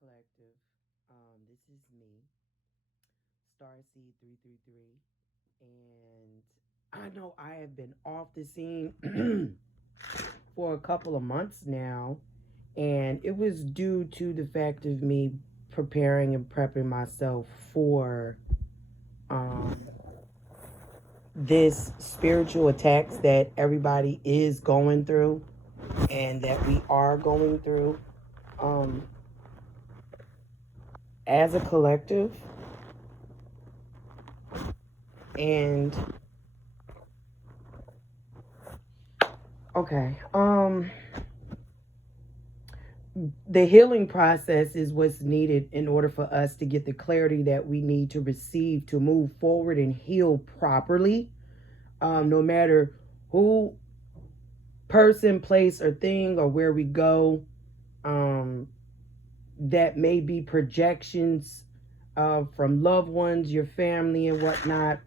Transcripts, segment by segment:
Collective. This is me, Starseed 333, and I know I have been off the scene for a couple of months now, and it was due to the fact of me preparing and prepping myself for um, this spiritual attacks that everybody is going through and that we are going through. Um, as a collective, and okay. The healing process is what's needed in order for us to get the clarity that we need to receive to move forward and heal properly. No matter who, person, place, or thing, or where we go, um, that may be projections from loved ones, your family, and whatnot.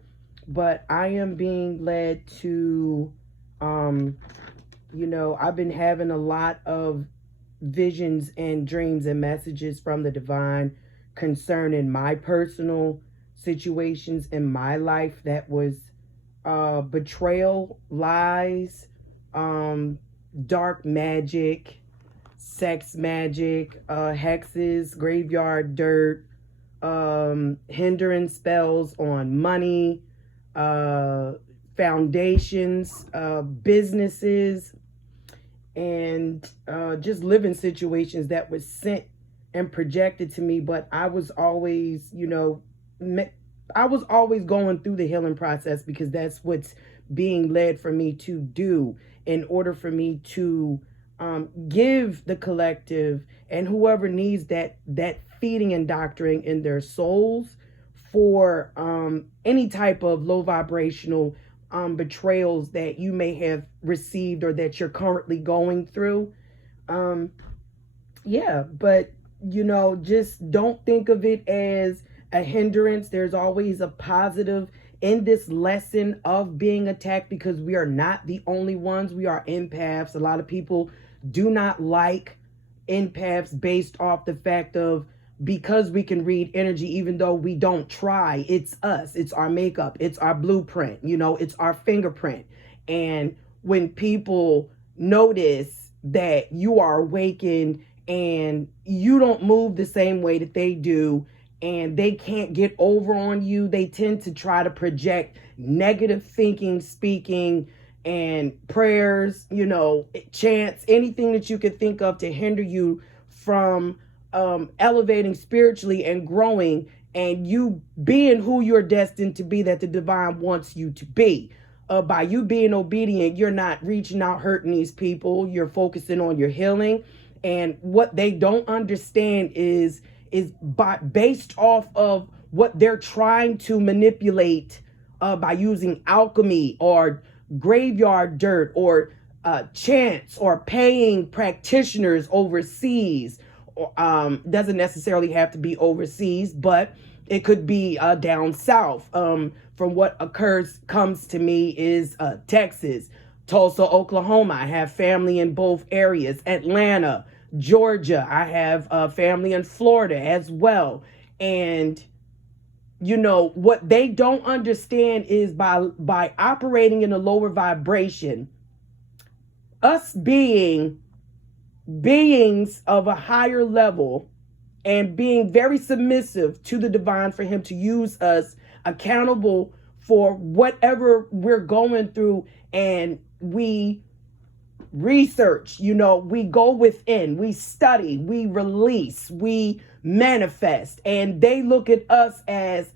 But I am being led to, um, I've been having a lot of visions and dreams and messages from the divine concerning my personal situations in my life that was betrayal, lies, um, dark magic, sex magic, hexes, graveyard dirt, hindering spells on money, uh, foundations, businesses, and just living situations that was sent and projected to me. But I was always, I was always going through the healing process because that's what's being led for me to do in order for me to give the collective and whoever needs that feeding and doctoring in their souls for any type of low vibrational betrayals that you may have received or that you're currently going through. Um, yeah, but just don't think of it as a hindrance. There's always a positive in this lesson of being attacked because we are not the only ones. We are empaths. A lot of people do not like empaths based off the fact of because we can read energy even though we don't try. It's us, it's our makeup, it's our blueprint, it's our fingerprint. And when people notice that you are awakened and you don't move the same way that they do and they can't get over on you, they tend to try to project negative thinking, speaking, and prayers, chants, anything that you could think of to hinder you from elevating spiritually and growing and you being who you're destined to be, that the divine wants you to be. By you being obedient, you're not reaching out, hurting these people. You're focusing on your healing. And what they don't understand is based off of what they're trying to manipulate by using alchemy or graveyard dirt or chants or paying practitioners overseas. Doesn't necessarily have to be overseas, but it could be down south. From what comes to me is Texas, Tulsa, Oklahoma. I have family in both areas. Atlanta, Georgia. I have family in Florida as well. And what they don't understand is by operating in a lower vibration, us being beings of a higher level and being very submissive to the divine for him to use us, accountable for whatever we're going through, and we research, we go within, we study, we release, we manifest, and they look at us as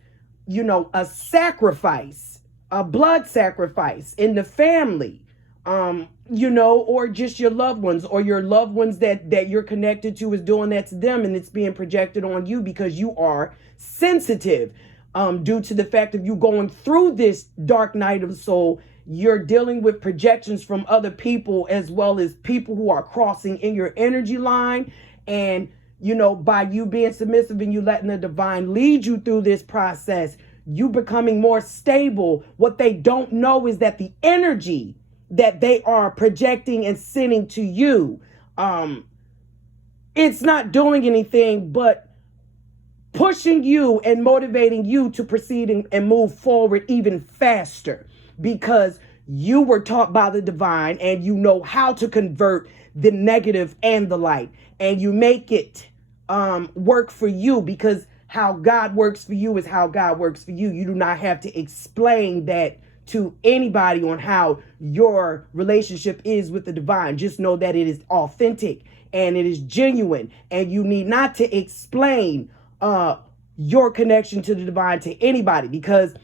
a sacrifice, a blood sacrifice in the family, or just your loved ones, or your loved ones that you're connected to is doing that to them, and it's being projected on you because you are sensitive, due to the fact of you going through this dark night of the soul. You're dealing with projections from other people as well as people who are crossing in your energy line. And by you being submissive and you letting the divine lead you through this process, you becoming more stable. What they don't know is that the energy that they are projecting and sending to you, it's not doing anything but pushing you and motivating you to proceed and move forward even faster, because you were taught by the divine and you know how to convert the negative and the light, and you make it work for you, because how God works for you is how God works for you. You do not have to explain that to anybody on how your relationship is with the divine. Just know that it is authentic and it is genuine, and you need not to explain your connection to the divine to anybody, because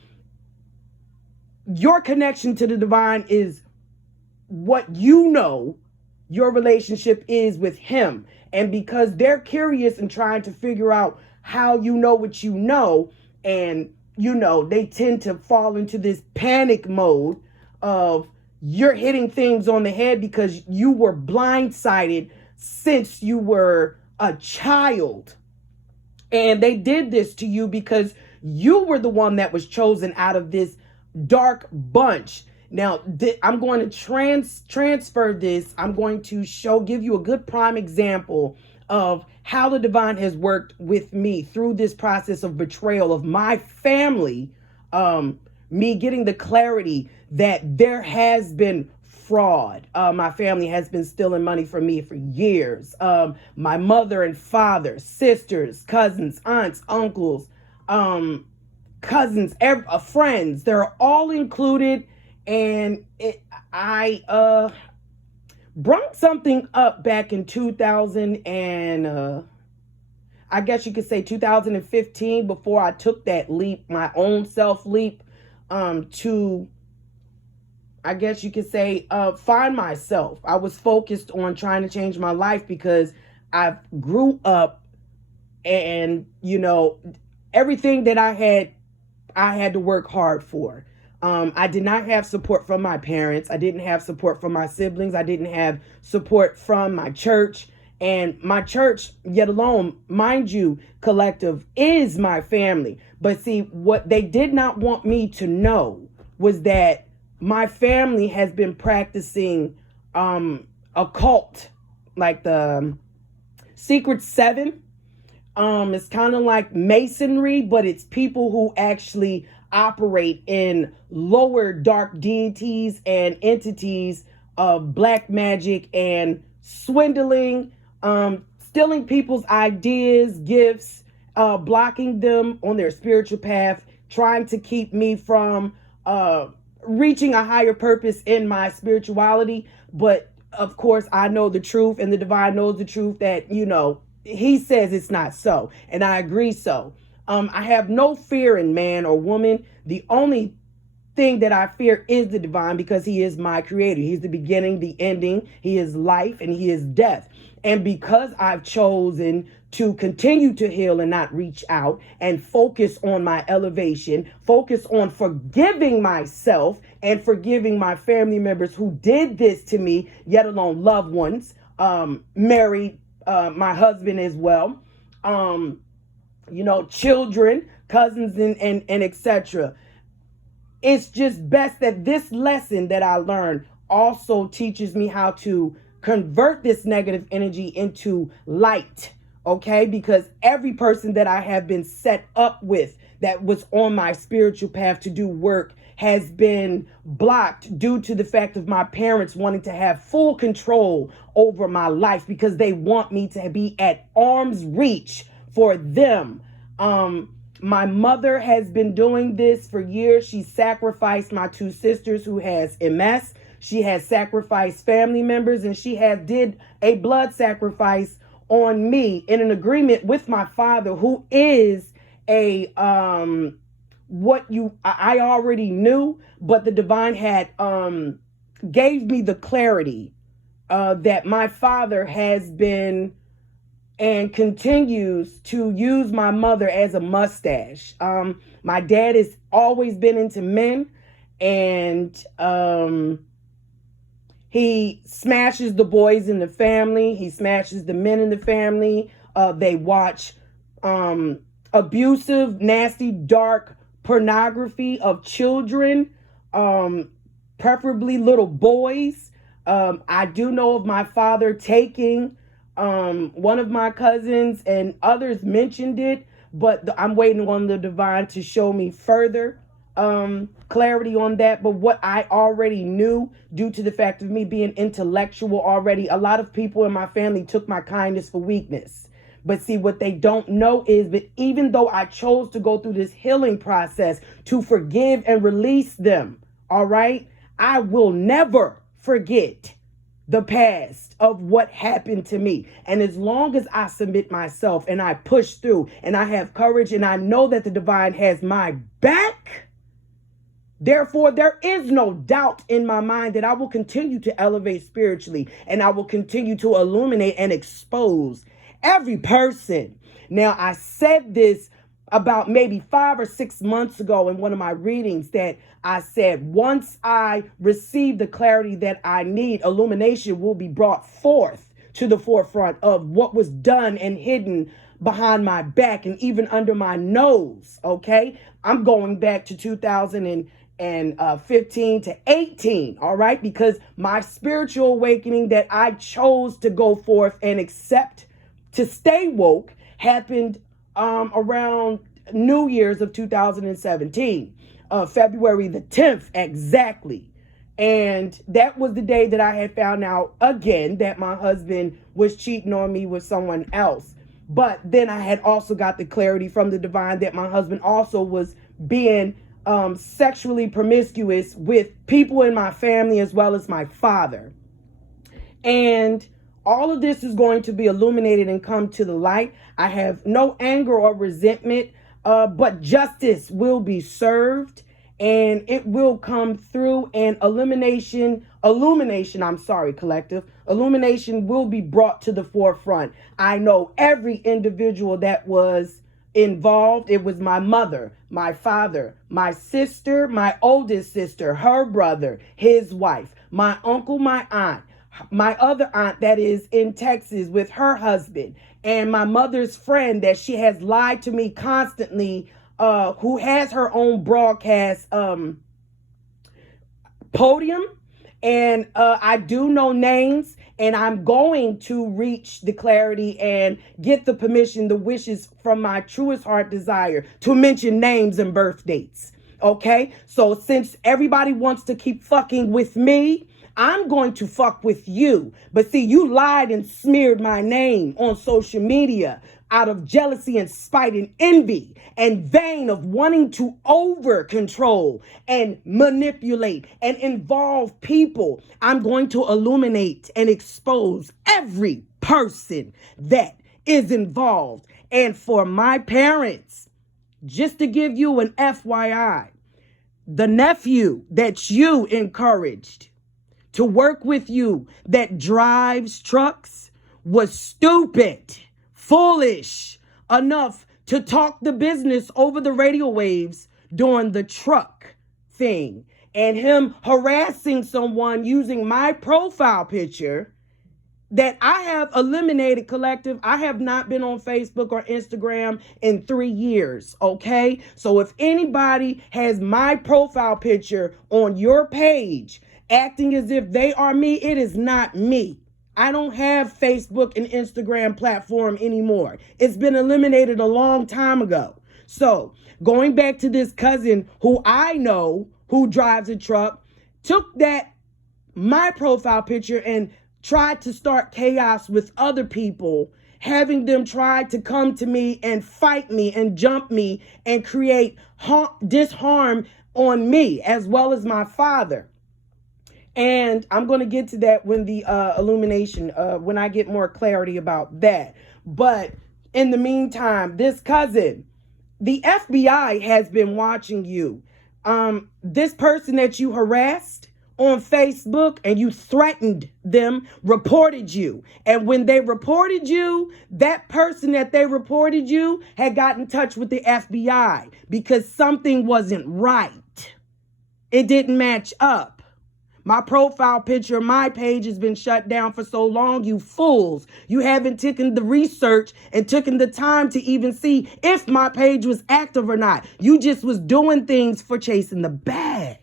your connection to the divine is what you know your relationship is with him. And because they're curious and trying to figure out how you know what you know, and they tend to fall into this panic mode of you're hitting things on the head because you were blindsided since you were a child. And they did this to you because you were the one that was chosen out of this dark bunch. Now, I'm going to transfer this. I'm going to give you a good prime example of how the divine has worked with me through this process of betrayal of my family. Me getting the clarity that there has been fraud. My family has been stealing money from me for years. My mother and father, sisters, cousins, aunts, uncles, cousins, friends, they're all included. And I brought something up back in 2000 and I guess you could say 2015, before I took that leap, my own self leap, to, I guess you could say, find myself. I was focused on trying to change my life because I grew up and, everything that I had to work hard for. I did not have support from my parents. I didn't have support from my siblings. I didn't have support from my church. And my church, yet alone, mind you, collective, is my family. But see, what they did not want me to know was that my family has been practicing occult, like the Secret Seven. It's kind of like masonry, but it's people who actually operate in lower dark deities and entities of black magic and swindling, stealing people's ideas, gifts, blocking them on their spiritual path, trying to keep me from reaching a higher purpose in my spirituality. But of course, I know the truth, and the divine knows the truth, that, he says it's not so. And I agree so. I have no fear in man or woman. The only thing that I fear is the divine, because he is my creator. He's the beginning, the ending. He is life and he is death. And because I've chosen to continue to heal and not reach out and focus on my elevation, focus on forgiving myself and forgiving my family members who did this to me, yet alone loved ones, married, my husband as well, children, cousins, and etc. It's just best that this lesson that I learned also teaches me how to convert this negative energy into light, okay? Because every person that I have been set up with that was on my spiritual path to do work has been blocked due to the fact of my parents wanting to have full control over my life, because they want me to be at arm's reach for them. My mother has been doing this for years. She sacrificed my two sisters who has MS. She has sacrificed family members, and she did a blood sacrifice on me in an agreement with my father, who is I already knew, but the divine had gave me the clarity that my father has been and continues to use my mother as a mustache. My dad has always been into men, and he smashes the boys in the family. He smashes the men in the family. They watch abusive, nasty, dark pornography of children, preferably little boys. I do know of my father taking One of my cousins and others mentioned it, but I'm waiting on the divine to show me further clarity on that. But what I already knew, due to the fact of me being intellectual already, a lot of people in my family took my kindness for weakness. But see, what they don't know is that even though I chose to go through this healing process to forgive and release them, all right, I will never forget the past of what happened to me. And as long as I submit myself and I push through and I have courage and I know that the divine has my back, therefore, there is no doubt in my mind that I will continue to elevate spiritually and I will continue to illuminate and expose every person. Now, I said this about maybe 5 or 6 months ago in one of my readings, that I said, once I receive the clarity that I need, illumination will be brought forth to the forefront of what was done and hidden behind my back and even under my nose. Okay, I'm going back to 2015 to 18, all right, because my spiritual awakening that I chose to go forth and accept to stay woke happened around New Year's of 2017, February the 10th exactly. And that was the day that I had found out again that my husband was cheating on me with someone else. But then I had also got the clarity from the divine that my husband also was being sexually promiscuous with people in my family as well as my father. And all of this is going to be illuminated and come to the light. I have no anger or resentment, but justice will be served and it will come through, and illumination, collective. Illumination will be brought to the forefront. I know every individual that was involved. It was my mother, my father, my sister, my oldest sister, her brother, his wife, my uncle, my aunt, my other aunt that is in Texas with her husband, and my mother's friend that she has lied to me constantly, who has her own broadcast podium. And I do know names, and I'm going to reach the clarity and get the permission, the wishes from my truest heart desire to mention names and birth dates. Okay, so since everybody wants to keep fucking with me, I'm going to fuck with you. But see, you lied and smeared my name on social media out of jealousy and spite and envy and vain of wanting to over control and manipulate and involve people. I'm going to illuminate and expose every person that is involved. And for my parents, just to give you an FYI, the nephew that you encouraged to work with you that drives trucks was stupid, foolish enough to talk the business over the radio waves during the truck thing, and him harassing someone using my profile picture that I have eliminated, collective. I have not been on Facebook or Instagram in 3 years, okay? So if anybody has my profile picture on your page acting as if they are me, it is not me. I don't have Facebook and Instagram platform anymore. It's been eliminated a long time ago. So going back to this cousin who I know who drives a truck, took that, my profile picture, and tried to start chaos with other people, having them try to come to me and fight me and jump me and create disharm on me as well as my father. And I'm going to get to that when the illumination, when I get more clarity about that. But in the meantime, this cousin, the FBI has been watching you. This person that you harassed on Facebook and you threatened them reported you. And when they reported you, that person that they reported you had got in touch with the FBI because something wasn't right. It didn't match up. My profile picture, my page has been shut down for so long, you fools. You haven't taken the research and taken the time to even see if my page was active or not. You just was doing things for chasing the bag.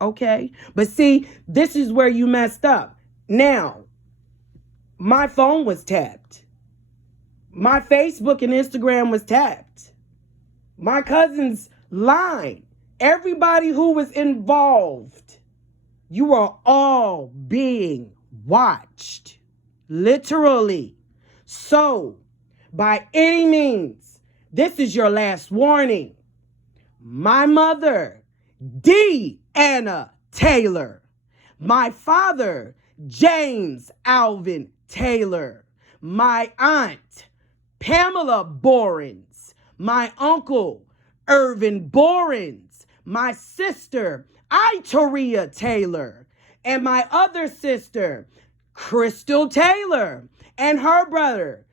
Okay? But see, this is where you messed up. Now, My phone was tapped. My Facebook and Instagram was tapped. My cousin's line. Everybody who was involved. You are all being watched. Literally. So, by any means, this is your last warning. My mother, D. Anna Taylor. My father, James Alvin Taylor. My aunt, Pamela Borens. My uncle, Irvin Borens. My sister, Itaria Taylor. And my other sister, Crystal Taylor. And her brother,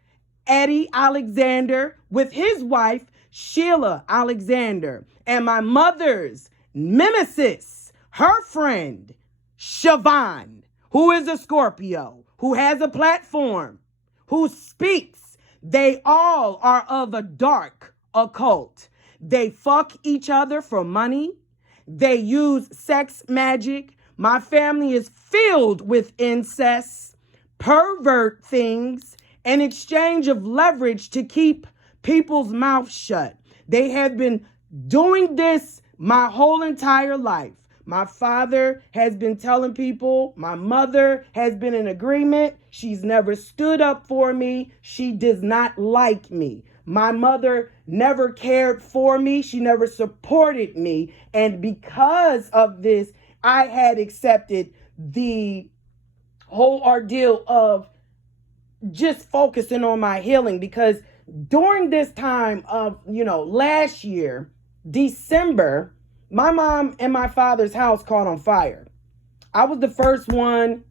Eddie Alexander, with his wife, Sheila Alexander. And my mother's nemesis, her friend, Siobhan, who is a Scorpio, who has a platform, who speaks. They all are of a dark occult. They fuck each other for money. They use sex magic. My family is filled with incest, pervert things, and exchange of leverage to keep people's mouths shut. They have been doing this my whole entire life. My father has been telling people, my mother has been in agreement. She's never stood up for me. She does not like me. My mother never cared for me. She never supported me. And because of this, I had accepted the whole ordeal of just focusing on my healing, because during this time of, last year, December, my mom and my father's house caught on fire. I was the first one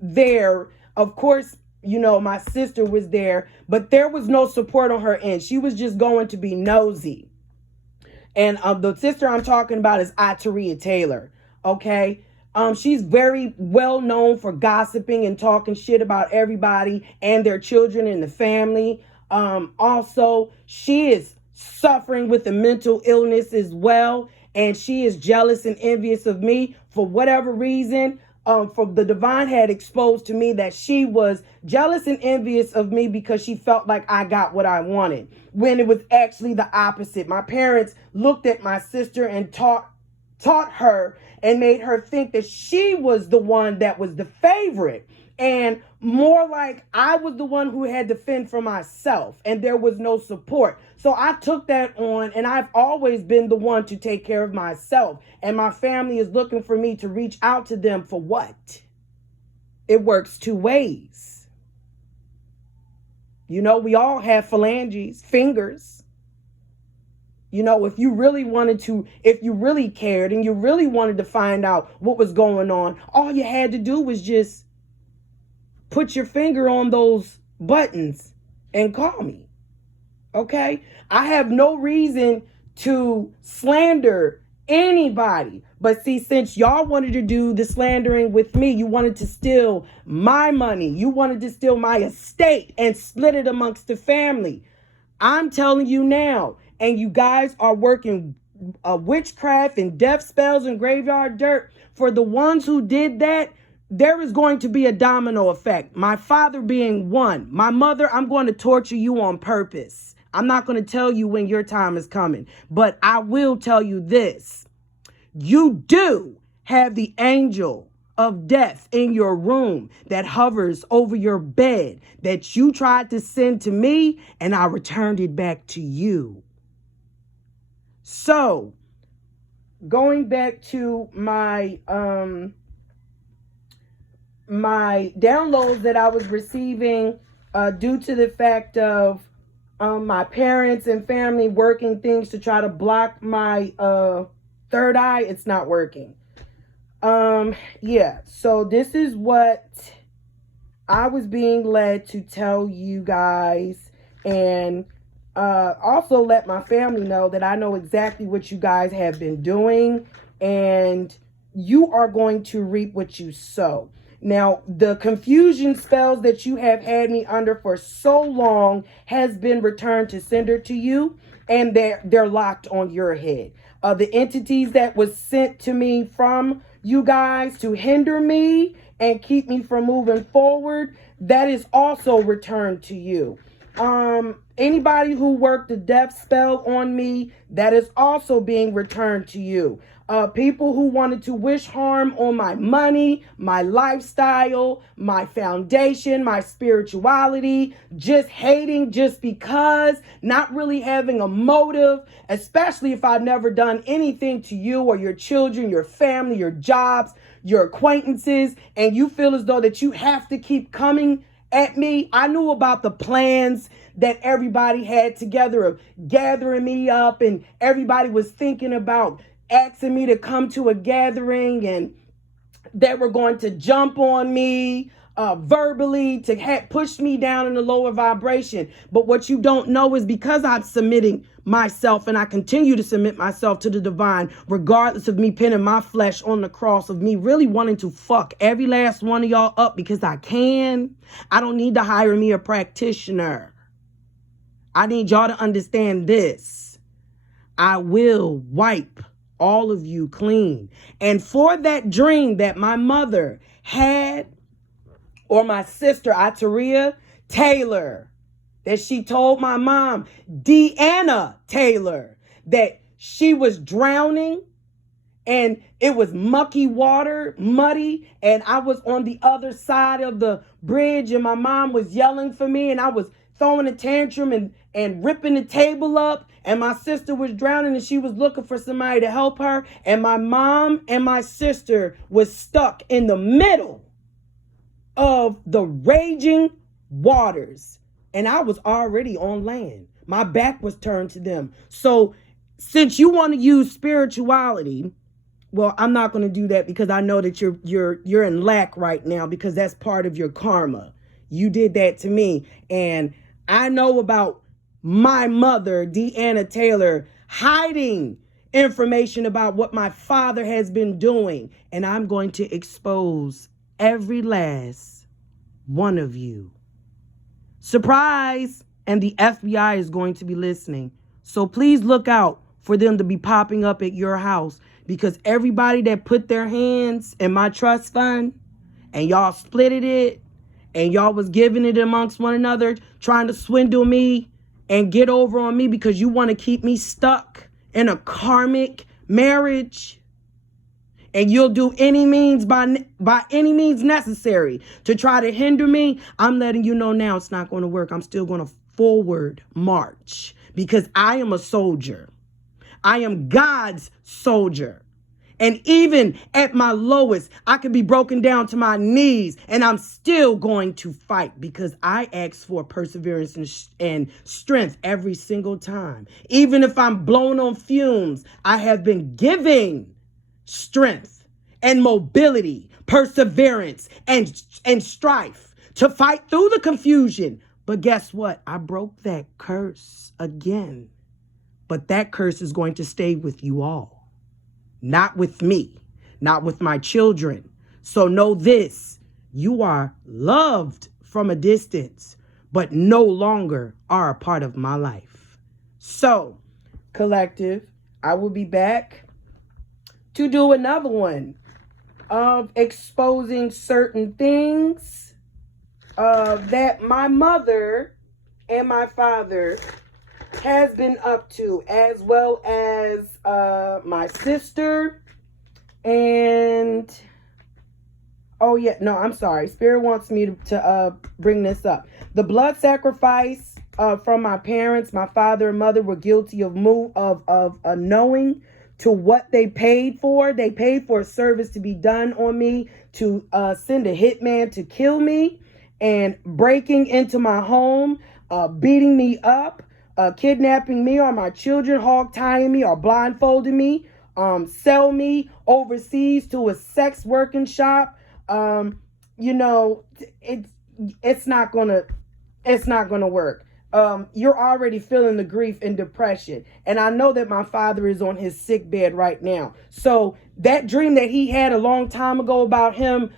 there. Of course, my sister was there, but there was no support on her end. She was just going to be nosy. And the sister I'm talking about is Itaria Taylor. Okay. She's very well known for gossiping and talking shit about everybody and their children and the family. Also, she is suffering with a mental illness as well. And she is jealous and envious of me for whatever reason. For the divine had exposed to me that she was jealous and envious of me because she felt like I got what I wanted, when it was actually the opposite. My parents looked at my sister and taught her and made her think that she was the one that was the favorite, and more like I was the one who had to fend for myself and there was no support. So I took that on, and I've always been the one to take care of myself. And my family is looking for me to reach out to them for what? It works two ways. We all have phalanges, fingers. If you really cared and you really wanted to find out what was going on, all you had to do was just put your finger on those buttons and call me. Okay? I have no reason to slander anybody. But see, since y'all wanted to do the slandering with me, you wanted to steal my money. You wanted to steal my estate and split it amongst the family. I'm telling you now, and you guys are working witchcraft and death spells and graveyard dirt. For the ones who did that, there is going to be a domino effect. My father being one. My mother, I'm going to torture you on purpose. I'm not going to tell you when your time is coming, but I will tell you this. You do have the angel of death in your room that hovers over your bed that you tried to send to me, and I returned it back to you. So, going back to my my downloads that I was receiving due to the fact of my parents and family working things to try to block my third eye, it's not working. So this is what I was being led to tell you guys, and also let my family know that I know exactly what you guys have been doing, and you are going to reap what you sow. Now, the confusion spells that you have had me under for so long has been returned to sender to you, and they're locked on your head. The entities that was sent to me from you guys, to hinder me and keep me from moving forward, that is also returned to you. Anybody who worked a death spell on me, that is also being returned to you. People who wanted to wish harm on my money, my lifestyle, my foundation, my spirituality, just hating just because, not really having a motive, especially if I've never done anything to you or your children, your family, your jobs, your acquaintances, and you feel as though that you have to keep coming at me. I knew about the plans that everybody had together of gathering me up, and everybody was thinking about asking me to come to a gathering, and they were going to jump on me verbally to push me down in a lower vibration. But what you don't know is, because I'm submitting myself, and I continue to submit myself to the divine, regardless of me pinning my flesh on the cross, of me really wanting to fuck every last one of y'all up because I can. I don't need to hire me a practitioner. I need y'all to understand this. I will wipe all of you clean. And for that dream that my mother had, or my sister, Ataria Taylor, that she told my mom, Deanna Taylor, that she was drowning and it was mucky water, muddy, and I was on the other side of the bridge and my mom was yelling for me, and I was throwing a tantrum and ripping the table up, and my sister was drowning and she was looking for somebody to help her, and my mom and my sister was stuck in the middle of the raging waters, and I was already on land. My back was turned to them. So since you want to use spirituality, well, I'm not going to do that, because I know that you're in lack right now, because that's part of your karma. You did that to me, and I know about my mother, Deanna Taylor, hiding information about what my father has been doing, and I'm going to expose every last one of you. Surprise! And the FBI is going to be listening. So please look out for them to be popping up at your house, because everybody that put their hands in my trust fund and y'all splitted it and y'all was giving it amongst one another, trying to swindle me and get over on me because you want to keep me stuck in a karmic marriage, and you'll do any means by any means necessary to try to hinder me, I'm letting you know now it's not going to work. I'm still going to forward march, because I am a soldier. I am God's soldier. And even at my lowest, I could be broken down to my knees, and I'm still going to fight, because I ask for perseverance and strength every single time. Even if I'm blown on fumes, I have been giving strength and mobility, perseverance and strife to fight through the confusion. But guess what? I broke that curse again. But that curse is going to stay with you all. Not with me, not with my children. So know this, you are loved from a distance, but no longer are a part of my life. So, collective, I will be back to do another one of exposing certain things that my mother and my father has been up to, as well as my sister. And oh yeah, no, I'm sorry, Spirit wants me to bring this up. The blood sacrifice from my parents, my father and mother, were guilty of knowing to what they paid for. They paid for a service to be done on me, to send a hitman to kill me, and breaking into my home, beating me up, kidnapping me or my children, hog tying me or blindfolding me, sell me overseas to a sex working shop. You know, it's not gonna work. You're already feeling the grief and depression. And I know that my father is on his sick bed right now. So that dream that he had a long time ago about him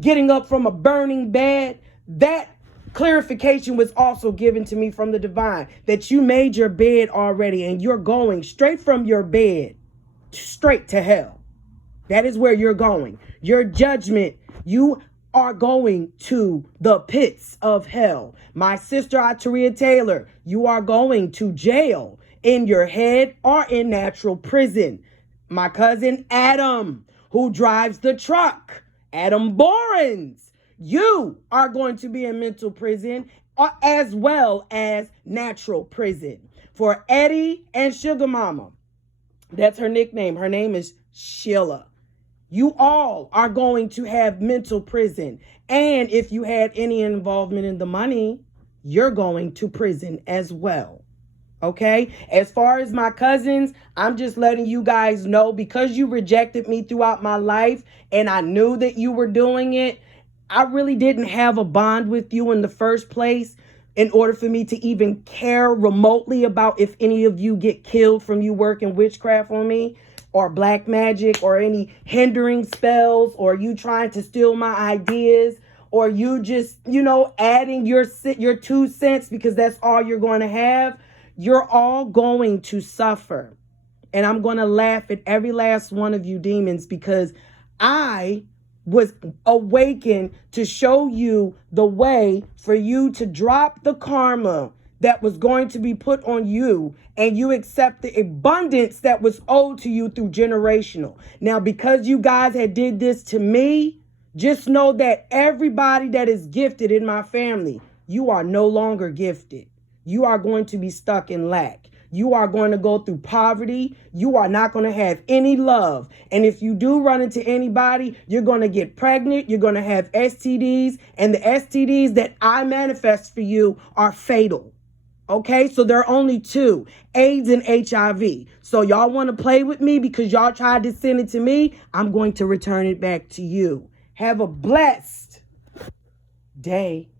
getting up from a burning bed, that clarification was also given to me from the divine, that you made your bed already and you're going straight from your bed straight to hell. That is where you're going. Your judgment, you are going to the pits of hell. My sister Ataria Taylor, you are going to jail in your head or in natural prison. My cousin Adam, who drives the truck, Adam Borens, you are going to be in mental prison as well as natural prison. For Eddie and Sugar Mama, that's her nickname. Her name is Sheila. You all are going to have mental prison. And if you had any involvement in the money, you're going to prison as well. Okay? As far as my cousins, I'm just letting you guys know, because you rejected me throughout my life and I knew that you were doing it, I really didn't have a bond with you in the first place in order for me to even care remotely about if any of you get killed from you working witchcraft on me, or black magic, or any hindering spells, or you trying to steal my ideas, or you just, adding your 2 cents because that's all you're going to have. You're all going to suffer. And I'm going to laugh at every last one of you demons, because I was awakened to show you the way for you to drop the karma that was going to be put on you, and you accept the abundance that was owed to you through generational. Now, because you guys had did this to me, just know that everybody that is gifted in my family, you are no longer gifted. You are going to be stuck in lack. You are going to go through poverty. You are not going to have any love. And if you do run into anybody, you're going to get pregnant. You're going to have STDs. And the STDs that I manifest for you are fatal. Okay, so there are only 2, AIDS and HIV. So y'all want to play with me because y'all tried to send it to me. I'm going to return it back to you. Have a blessed day.